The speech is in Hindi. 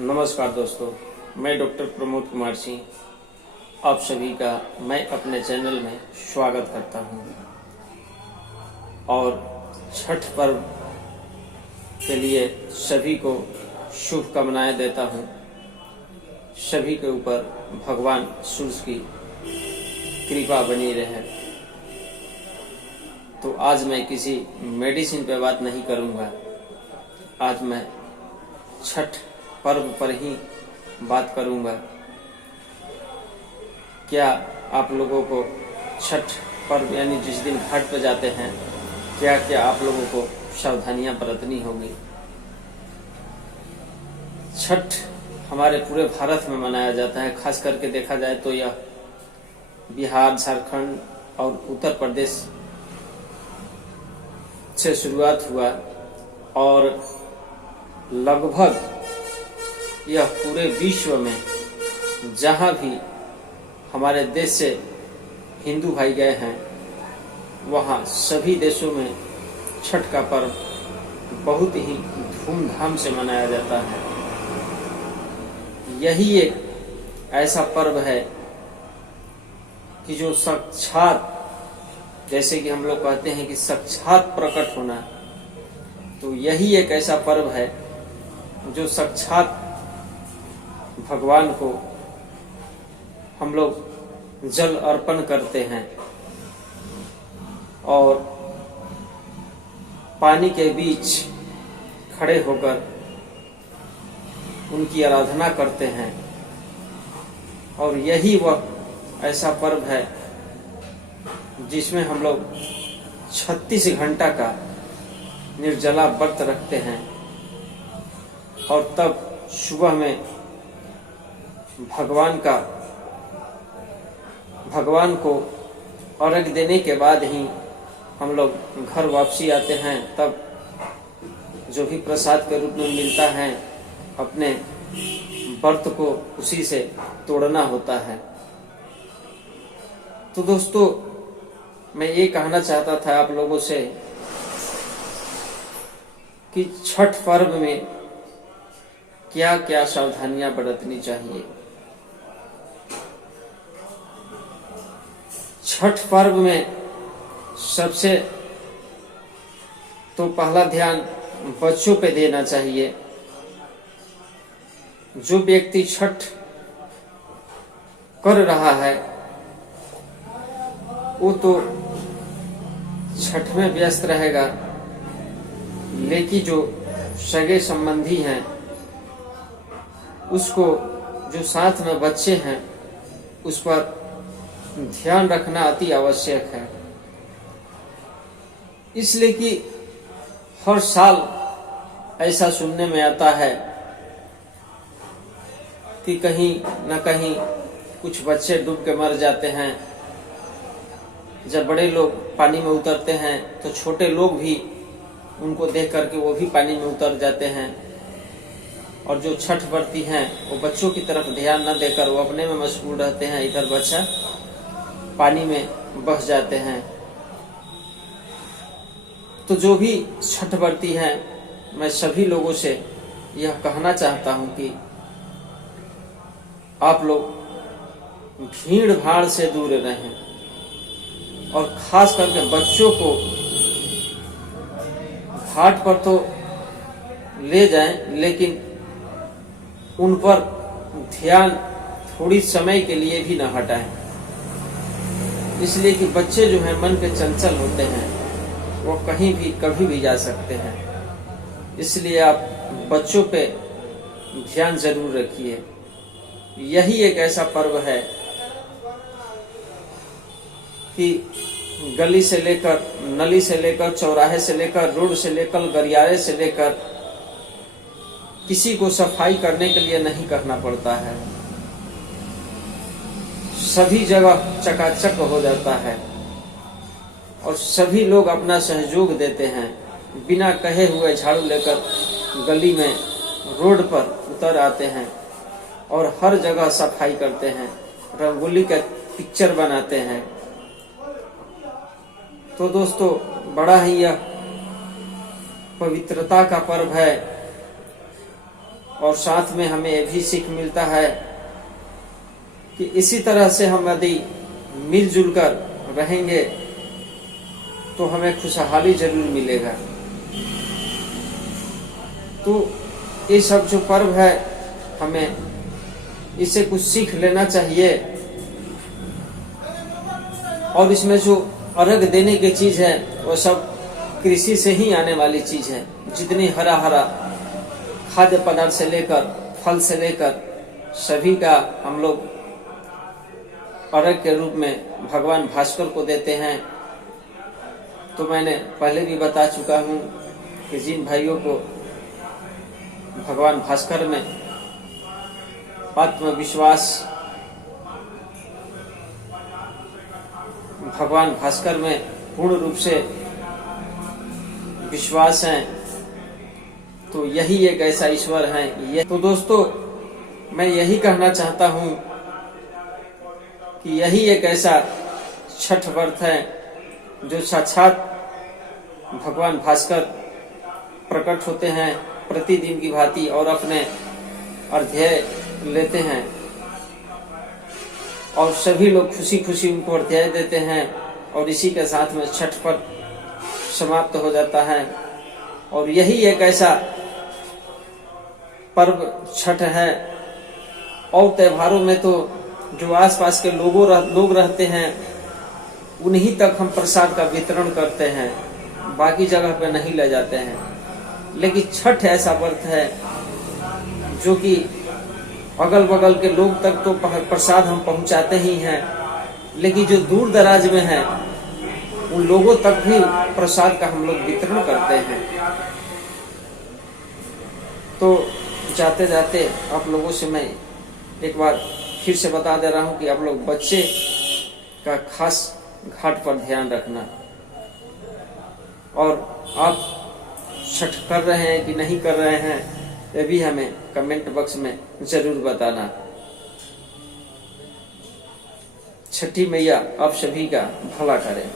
नमस्कार दोस्तों, मैं डॉक्टर प्रमोद कुमार सिंह आप सभी का मैं अपने चैनल में स्वागत करता हूं और छठ पर्व के लिए सभी को शुभकामनाएं देता हूं। सभी के ऊपर भगवान सूर्य की कृपा बनी रहे। तो आज मैं किसी मेडिसिन पे बात नहीं करूंगा। आज मैं छठ पर्व पर ही बात करूंगा। क्या आप लोगों को छठ पर्व यानी जिस दिन घाट पर जाते हैं, क्या क्या आप लोगों को सावधानियां बरतनी होगी। छठ हमारे पूरे भारत में मनाया जाता है। खास करके देखा जाए तो यह बिहार, झारखंड और उत्तर प्रदेश से शुरुआत हुआ और लगभग यह पूरे विश्व में जहां भी हमारे देश से हिंदू भाई गए हैं, वहां सभी देशों में छठ का पर्व बहुत ही धूमधाम से मनाया जाता है। यही एक ऐसा पर्व है कि जो साक्षात, जैसे कि हम लोग कहते हैं कि साक्षात प्रकट होना, तो यही एक ऐसा पर्व है जो साक्षात भगवान को हम लोग जल अर्पण करते हैं और पानी के बीच खड़े होकर उनकी आराधना करते हैं। और यही वह ऐसा पर्व है जिसमें हम लोग 36 घंटा का निर्जला व्रत रखते हैं और तब सुबह में भगवान को अर्घ देने के बाद ही हम लोग घर वापसी आते हैं। तब जो भी प्रसाद के रूप में मिलता है, अपने व्रत को उसी से तोड़ना होता है। तो दोस्तों, मैं ये कहना चाहता था आप लोगों से कि छठ पर्व में क्या क्या सावधानियां बरतनी चाहिए। छठ पर्व में सबसे तो पहला ध्यान बच्चों पे देना चाहिए। जो व्यक्ति छठ कर रहा है वो तो छठ में व्यस्त रहेगा, लेकिन जो सगे संबंधी हैं, उसको जो साथ में बच्चे हैं, उस पर ध्यान रखना अति आवश्यक है। इसलिए कि हर साल ऐसा सुनने में आता है कि कहीं न कहीं कुछ बच्चे डूब के मर जाते हैं। जब बड़े लोग पानी में उतरते हैं तो छोटे लोग भी उनको देख करके वो भी पानी में उतर जाते हैं। और जो छठ व्रती हैं वो बच्चों की तरफ ध्यान न देकर वो अपने में मशगूल रहते हैं, इधर बच्चा पानी में बह जाते हैं। तो जो भी छठ व्रती हैं, मैं सभी लोगों से यह कहना चाहता हूं कि आप लोग भीड़ भाड़ से दूर रहें और खास करके बच्चों को घाट पर तो ले जाएं, लेकिन उन पर ध्यान थोड़ी समय के लिए भी न हटाएं। इसलिए कि बच्चे जो हैं मन के चंचल होते हैं, वो कहीं भी कभी भी जा सकते हैं। इसलिए आप बच्चों पे ध्यान जरूर रखिए। यही एक ऐसा पर्व है कि गली से लेकर, नली से लेकर, चौराहे से लेकर, रोड से लेकर, गलियारे से लेकर, किसी को सफाई करने के लिए नहीं करना पड़ता है। सभी जगह चकाचक हो जाता है और सभी लोग अपना सहयोग देते हैं। बिना कहे हुए झाड़ू लेकर गली में, रोड पर उतर आते हैं और हर जगह सफाई करते हैं, रंगोली का पिक्चर बनाते हैं। तो दोस्तों, बड़ा ही यह पवित्रता का पर्व है और साथ में हमें यह भी सीख मिलता है कि इसी तरह से हम यदि मिलजुल कर रहेंगे तो हमें खुशहाली जरूर मिलेगा। तो ये सब जो पर्व है हमें इससे कुछ सीख लेना चाहिए। और इसमें जो अर्घ देने की चीज है वो सब कृषि से ही आने वाली चीज है। जितनी हरा हरा खाद्य पदार्थ से लेकर फल से लेकर सभी का हम लोग अर्घ के रूप में भगवान भास्कर को देते हैं। तो मैंने पहले भी बता चुका हूं कि जिन भाइयों को भगवान भास्कर में आत्मविश्वास, भगवान भास्कर में पूर्ण रूप से विश्वास है, तो यही एक ऐसा ईश्वर है। तो दोस्तों, मैं यही कहना चाहता हूं कि यही एक ऐसा छठ व्रत है जो साक्षात भगवान भास्कर प्रकट होते हैं प्रतिदिन की भांति और अपने अध्याय लेते हैं और सभी लोग खुशी खुशी उनको अध्याय देते हैं और इसी के साथ में छठ पर्व समाप्त हो जाता है। और यही एक ऐसा पर्व छठ है। और त्योहारों में तो जो आसपास के लोग रहते हैं उन्हीं तक हम प्रसाद का वितरण करते हैं, बाकी जगह पे नहीं ले जाते हैं। लेकिन छठ ऐसा व्रत है जो कि अगल बगल के लोग तक तो प्रसाद हम पहुंचाते ही हैं, लेकिन जो दूर दराज में है उन लोगों तक भी प्रसाद का हम लोग वितरण करते हैं। तो जाते जाते आप लोगों से मैं एक बार फिर से बता दे रहा हूं कि आप लोग बच्चे का खास घाट पर ध्यान रखना, और आप छठ कर रहे हैं कि नहीं कर रहे हैं ये भी हमें कमेंट बॉक्स में जरूर बताना। छठी मैया आप सभी का भला करें।